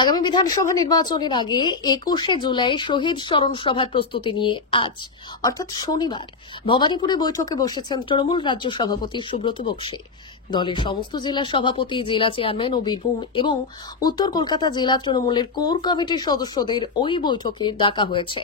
আগামী বিধানসভা নির্বাচনের আগে 21শে জুলাই শহীদ স্মরণ সভার প্রস্তুতি নিয়ে আজ অর্থাৎ শনিবার ভবানীপুরে বৈঠকে বসেছেন তৃণমূল রাজ্য সভাপতি সুব্রত বক্সী। দলের সমস্ত জেলা সভাপতি, জেলা চেয়ারম্যান ও বীরভূম এবং উত্তর কলকাতা জেলা তৃণমূলের কোর কমিটির সদস্যদের ওই বৈঠকে ডাকা হয়েছে।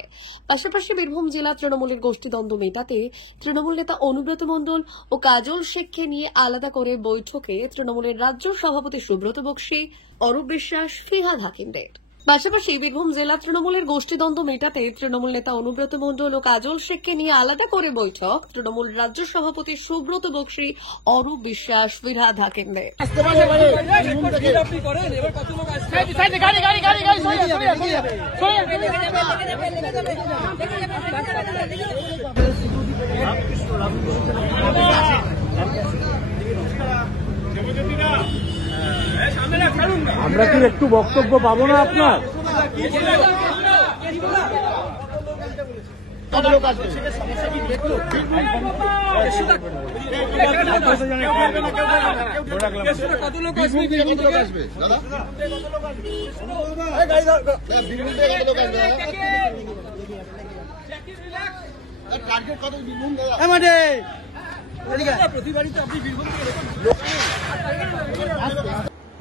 পাশাপাশি বীরভূম জেলা তৃণমূলের গোষ্ঠীদ্বন্দ্ব মেটাতে তৃণমূল নেতা অনুব্রত মণ্ডল ও কাজল শেখকে নিয়ে আলাদা করে বৈঠকে তৃণমূলের রাজ্য সভাপতি সুব্রত বক্সী, অরূপ বিশ্বাস, ফিরহাদ হাকিমদের। পাশাপাশি বীরভূম জেলা তৃণমূলের গোষ্ঠীদ্বন্দ্ব মেটাতে তৃণমূল নেতা অনুব্রত মণ্ডল ও কাজল শেখকে নিয়ে আলাদা করে বৈঠক তৃণমূল রাজ্য সভাপতি সুব্রত বক্সী, অরূপ বিশ্বাস, ফিরহাদ হাকিমদের। আমরা কি একটু বক্তব্য পাবো না আপনার?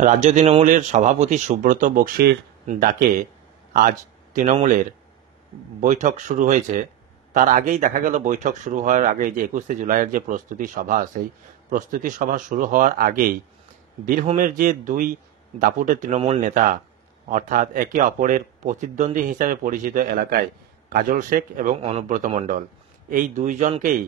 রাজ্য তৃণমূলের সভাপতি সুব্রত বক্সীর ডাকে আজ তৃণমূলের বৈঠক শুরু হয়েছে। তার আগেই দেখা গেল বৈঠক শুরু হওয়ার আগে যে 21শে জুলাইয়ের যে প্রস্তুতি সভা, সেই প্রস্তুতি সভা শুরু হওয়ার আগেই বীরভূমের যে দুই দাপুটের তৃণমূল নেতা, অর্থাৎ একে অপরের প্রতিদ্বন্দ্বী হিসাবে পরিচিত এলাকায় কাজল শেখ এবং অনুব্রত মণ্ডল, এই দুইজনকেই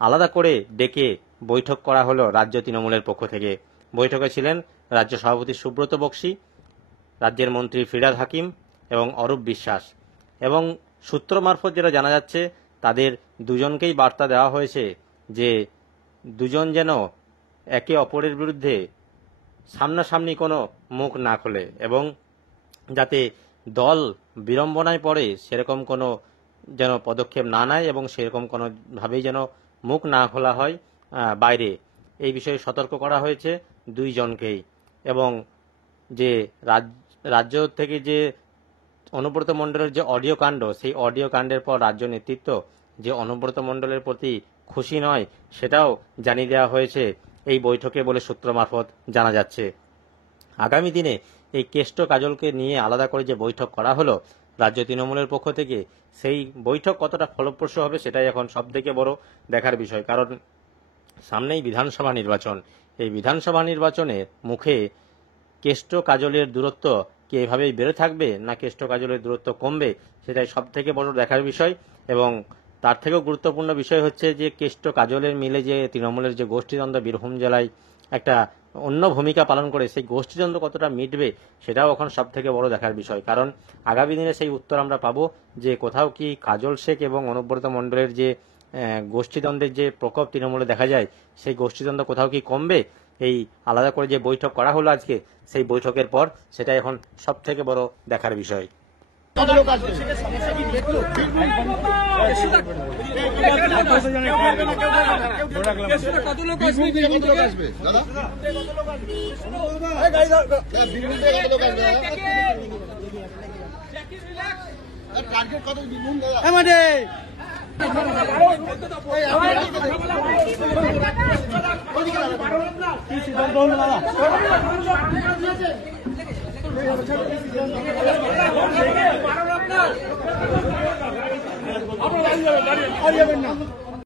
আলাদা করে ডেকে বৈঠক করা হলো রাজ্য তৃণমূলের পক্ষ থেকে। বৈঠকে ছিলেন রাজ্য সভাপতি সুব্রত বক্সী, রাজ্যের মন্ত্রী ফিরহাদ হাকিম এবং অরূপ বিশ্বাস। এবং সূত্র মারফত যেটা জানা যাচ্ছে, তাদের দুজনকেই বার্তা দেওয়া হয়েছে যে দুজন যেন একে অপরের বিরুদ্ধে সামনাসামনি কোনো মুখ না খোলে এবং যাতে দল বিড়ম্বনায় পড়ে সেরকম কোনো যেন পদক্ষেপ না নেয় এবং সেরকম কোনোভাবেই যেন মুখ না খোলা হয় বাইরে, এই বিষয়ে সতর্ক করা হয়েছে দুইজনকেই। এবং যে রাজ্য থেকে যে অনুব্রত মণ্ডলের যে অডিও কাণ্ড, সেই অডিও কাণ্ডের পর রাজ্য নেতৃত্ব যে অনুব্রত মণ্ডলের প্রতি খুশি নয়, সেটাও জানিয়ে দেওয়া হয়েছে এই বৈঠকে বলে সূত্র মারফত জানা যাচ্ছে। আগামী দিনে এই কেষ্ট কাজলকে নিয়ে আলাদা করে যে বৈঠক করা হলো রাজ্য তৃণমূলের পক্ষ থেকে, সেই বৈঠক কতটা ফলপ্রসূ হবে সেটাই এখন সবথেকে বড় দেখার বিষয়। কারণ সামনেই বিধানসভা নির্বাচন, এই বিধানসভা নির্বাচনের মুখে কেষ্ট কাজলের দূরত্ব কি এভাবেই বেড়ে থাকবে না কেষ্ট কাজলের দূরত্ব কমবে, সেটাই সবথেকে বড় দেখার বিষয়। এবং তার থেকেও গুরুত্বপূর্ণ বিষয় হচ্ছে যে কেষ্ট কাজলের মিলে যে তৃণমূলের যে গোষ্ঠীদ্বন্দ্ব বীরভূম জেলায় একটা অন্য ভূমিকা পালন করে, সেই গোষ্ঠীদ্বন্দ্ব কতটা মিটবে সেটাও এখন সবথেকে বড় দেখার বিষয়। কারণ আগামী দিনে সেই উত্তর আমরা পাবো যে কোথাও কি কাজল শেখ এবং অনুব্রত মণ্ডলের যে গোষ্ঠীদ্বন্দ্বের যে প্রকোপ তৃণমূলে দেখা যায়, সেই গোষ্ঠীদ্বন্দ্ব কোথাও কি কমবে। এই আলাদা করে যে বৈঠক করা হলো আজকে, সেই বৈঠকের পর সেটা এখন সবথেকে বড় দেখার বিষয়। আপনারা